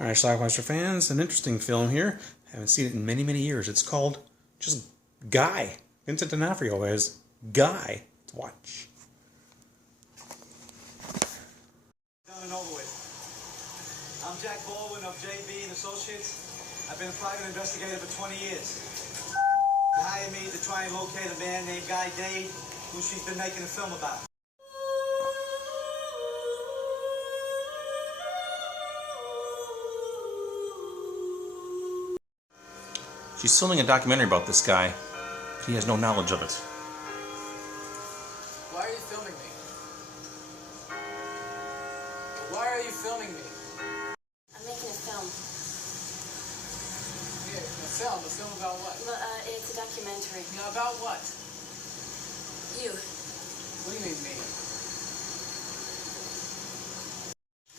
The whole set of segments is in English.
Alright, Schlockmeister fans, an interesting film here. Haven't seen it in many, many years. It's called just Guy. Vincent D'Onofrio as Guy. Let's watch. Done and over with. I'm Jack Baldwin of JB and Associates. I've been a private investigator for 20 years. They hired me to try and locate a man named Guy Dade, who she's been making a film about. She's filming a documentary about this guy, but he has no knowledge of it. Why are you filming me? Why are you filming me? I'm making a film. Yeah, a film? A film about what? Well, it's a documentary. Yeah, about what? You. What do you mean, me?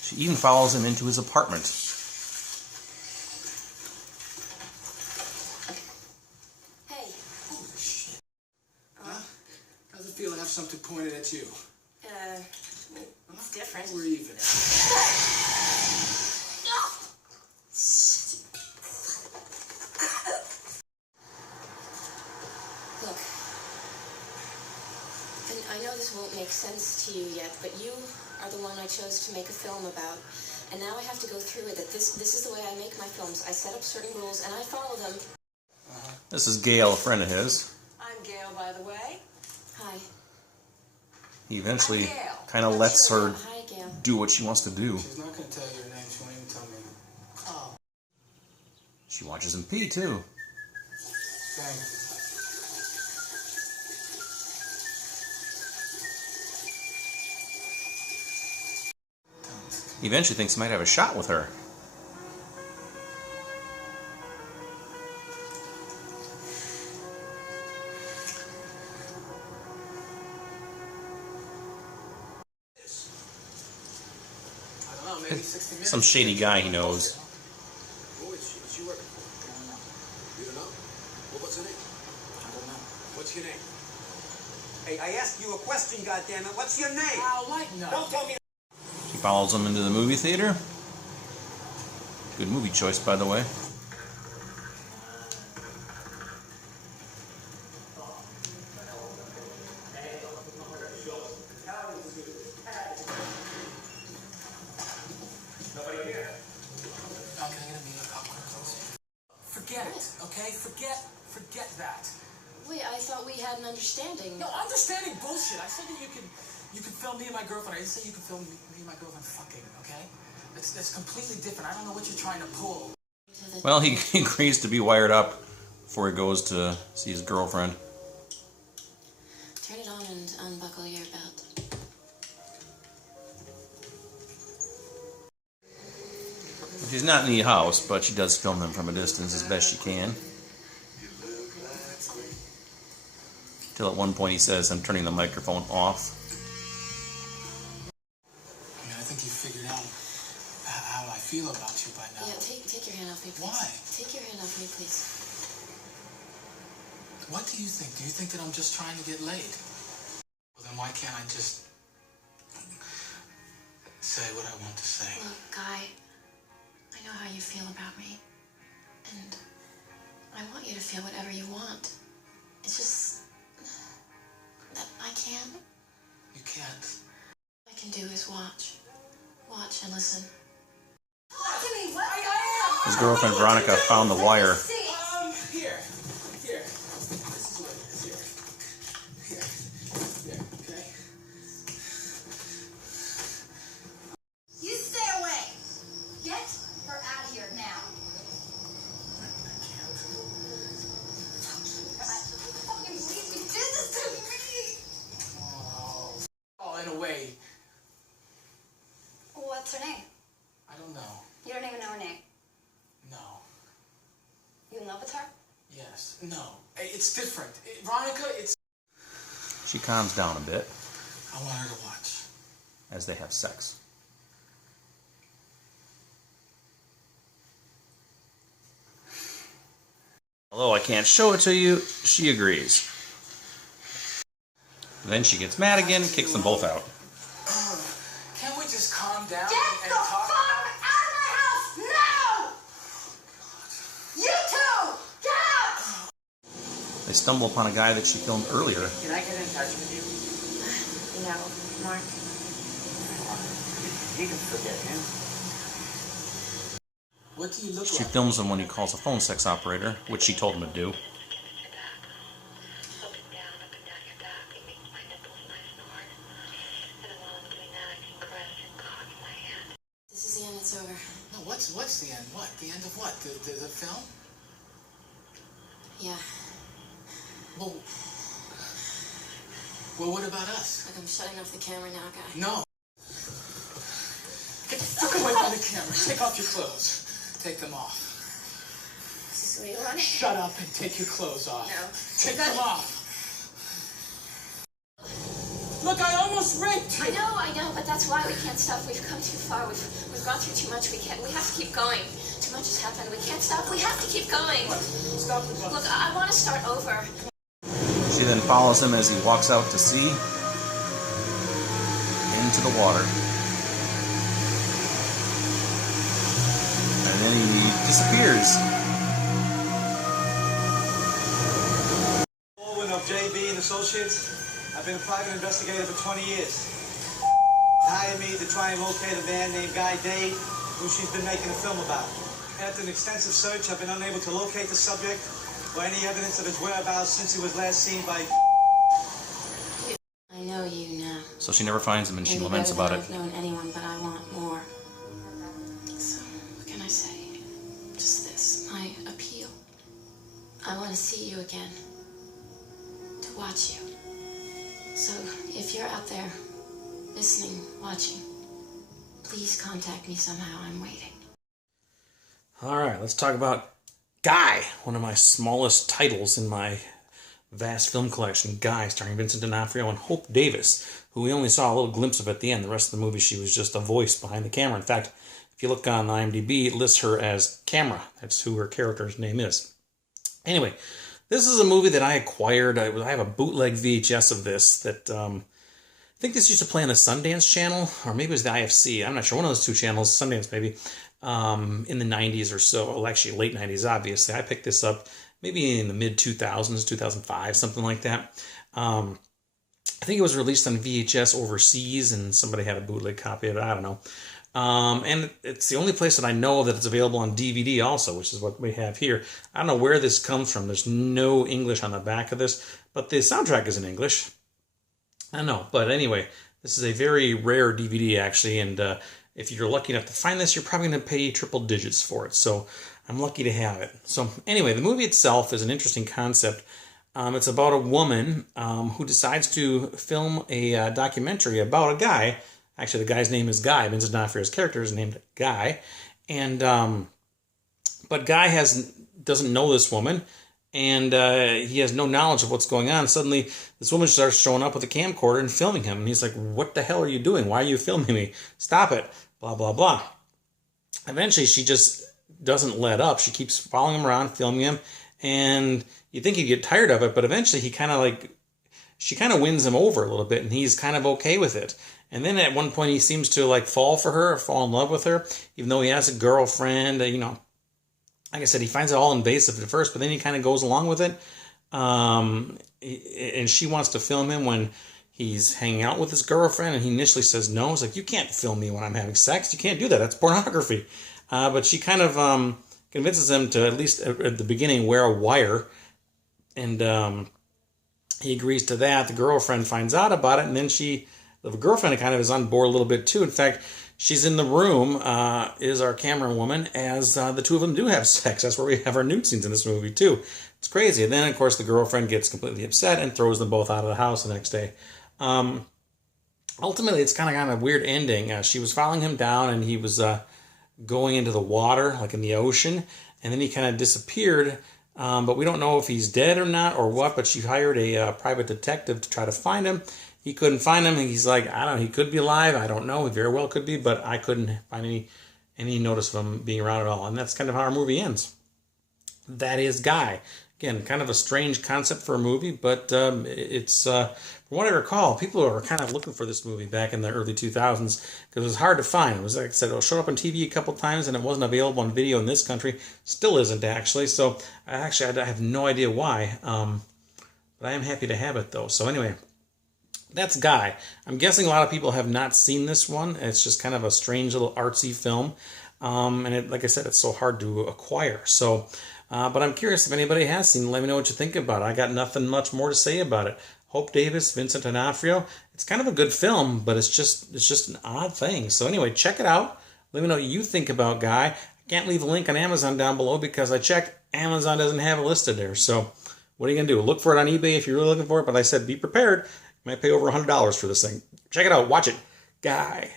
She even follows him into his apartment. Hey. Holy shit. Huh? How's it feel to have something pointed at you? It's different. We're even. Look. And I know this won't make sense to you yet, but you are the one I chose to make a film about. And now I have to go through it. That this is the way I make my films. I set up certain rules and I follow them. This is Gail, a friend of his. I'm Gail, by the way. Hi. He eventually I'm Gail. kind of lets her Hi, Gail. do what she wants to do. She's not going to tell you her name. She won't even tell me. Oh. She watches him pee, too. Thanks. He eventually thinks he might have a shot with her. I don't know, maybe 60 minutes. Some shady guy he knows. Who is she? Is she working for? I don't know. You don't know? Well, what's her name? I don't know. What's your name? Hey, I asked you a question, goddammit. What's your name? I'll like no. Don't tell me. She follows him into the movie theater. Good movie choice, by the way. Nobody here. Oh, can I get a meal of popcorn, please? Forget it, okay? Forget that. Wait, I thought we had an understanding. No, understanding bullshit. I said that you could film me and my girlfriend. I didn't say you could film me and my girlfriend fucking, okay? That's completely different. I don't know what you're trying to pull. Well, he agrees to be wired up before he goes to see his girlfriend. Turn it on and unbuckle your belt. She's not in the house, but she does film them from a distance as best she can. Till at one point he says, "I'm turning the microphone off." I mean, I think you figured out how I feel about you by now. Yeah, take your hand off me, please. Why? Take your hand off me, please. What do you think? Do you think that I'm just trying to get laid? Well, then why can't I just say what I want to say? Look, Guy, I know how you feel about me. And I want you to feel whatever you want. It's just that I can't. You can't. All I can do is watch. Watch and listen. His girlfriend Veronica found the wire. Here. This is what it is. Here, okay? You stay away. Get her out of here now. I can't. I fucking believe you did this to me. Oh, in a way. What's her name? I don't know. You don't even know her name. No. You in love with her? Yes. No. It's different. Veronica, it's... She calms down a bit I want her to watch. as they have sex. Although I can't show it to you, she agrees. Then she gets mad again and kicks them both out. Can't we just calm down Get and the talk fuck about it? out of my house now! They stumble upon a guy that she filmed earlier. Can I get in touch with you? No, Mark. You can forget him. What do you look She like? films him when he calls a phone sex operator, which she told him to do. This is the end, it's over. No, what's the end? What? The end of what? The film? Yeah, Well, what about us? look, I'm shutting off the camera now, guy. No. Get the fuck away from the camera. Take off your clothes. Take them off. Is this what you want? Shut up and take your clothes off. No. Take them off. Look, I almost raped you. I know, but that's why we can't stop. We've come too far. We've gone through too much. We have to keep going. Too much has happened. We can't stop. We have to keep going. Stop the bus. Look, I want to start over. She then follows him as he walks out to sea, into the water. And then he disappears. Baldwin of JB and Associates. I've been a private investigator for 20 years. Hired me to try and locate a man named Guy Dave, who she's been making a film about. After an extensive search, I've been unable to locate the subject or any evidence of his whereabouts since he was last seen by... I know you now. So she never finds him and she Maybe laments better about than it. I've known anyone, but I want more. So, what can I say? Just this, my appeal. I want to see you again. To watch you. So, if you're out there, listening, watching, please contact me somehow. I'm waiting. Alright, let's talk about Guy, one of my smallest titles in my vast film collection. Guy, starring Vincent D'Onofrio and Hope Davis, who we only saw a little glimpse of at the end. The rest of the movie, she was just a voice behind the camera. In fact, if you look on IMDb, it lists her as Camera. That's who her character's name is. Anyway, this is a movie that I acquired. I have a bootleg VHS of this that I think this used to play on the Sundance Channel, or maybe it was the IFC. I'm not sure. One of those two channels, Sundance maybe, in the 90s or so. Well, actually, late 90s, obviously. I picked this up maybe in the mid-2000s, 2005, something like that. I think it was released on VHS overseas, and somebody had a bootleg copy of it. I don't know. And it's the only place that I know that it's available on DVD also, which is what we have here. I don't know where this comes from. There's no English on the back of this, but the soundtrack is in English. I don't know, but anyway, this is a very rare DVD actually, and if you're lucky enough to find this, you're probably going to pay triple digits for it, so I'm lucky to have it. So anyway, the movie itself is an interesting concept. It's about a woman who decides to film a documentary about a guy. Actually, the guy's name is Guy. Vincent D'Onofrio's character is named Guy. And but Guy doesn't know this woman, and he has no knowledge of what's going on. Suddenly, this woman starts showing up with a camcorder and filming him. And he's like, what the hell are you doing? Why are you filming me? Stop it. Blah, blah, blah. Eventually, she just doesn't let up. She keeps following him around, filming him. And you think he'd get tired of it, but eventually she kind of wins him over a little bit, and he's kind of okay with it. And then at one point he seems to fall for her, fall in love with her, even though he has a girlfriend. Like I said, he finds it all invasive at first, but then he kind of goes along with it. And she wants to film him when he's hanging out with his girlfriend, and he initially says no. He's like, you can't film me when I'm having sex. You can't do that. That's pornography. But she kind of convinces him to, at least at the beginning, wear a wire. And he agrees to that. The girlfriend finds out about it, and then the girlfriend kind of is on board a little bit too. In fact, she's in the room, is our camera woman, as the two of them do have sex. That's where we have our nude scenes in this movie too. It's crazy. And then, of course, the girlfriend gets completely upset and throws them both out of the house the next day. Ultimately, it's kind of a weird ending. She was following him down, and he was going into the water, like in the ocean, and then he kind of disappeared. But we don't know if he's dead or not or what, but she hired a private detective to try to find him. He couldn't find him, and he's like, I don't know, he could be alive, I don't know, he very well could be, but I couldn't find any notice of him being around at all. And that's kind of how our movie ends. That is Guy. Again, kind of a strange concept for a movie, but it's, from what I recall, people were kind of looking for this movie back in the early 2000s, because it was hard to find. It was, like I said, it'll show up on TV a couple times, and it wasn't available on video in this country. Still isn't, actually, so I have no idea why. but I am happy to have it though. So anyway, that's Guy. I'm guessing a lot of people have not seen this one. It's just kind of a strange little artsy film. And like I said, it's so hard to acquire. So, but I'm curious if anybody has seen it. Let me know what you think about it. I got nothing much more to say about it. Hope Davis, Vincent D'Onofrio. It's kind of a good film, but it's just an odd thing. So anyway, check it out. Let me know what you think about Guy. I can't leave a link on Amazon down below because I checked. Amazon doesn't have it listed there. So what are you going to do? Look for it on eBay if you're really looking for it. But I said be prepared. You might pay over $100 for this thing. Check it out. Watch it. Guy.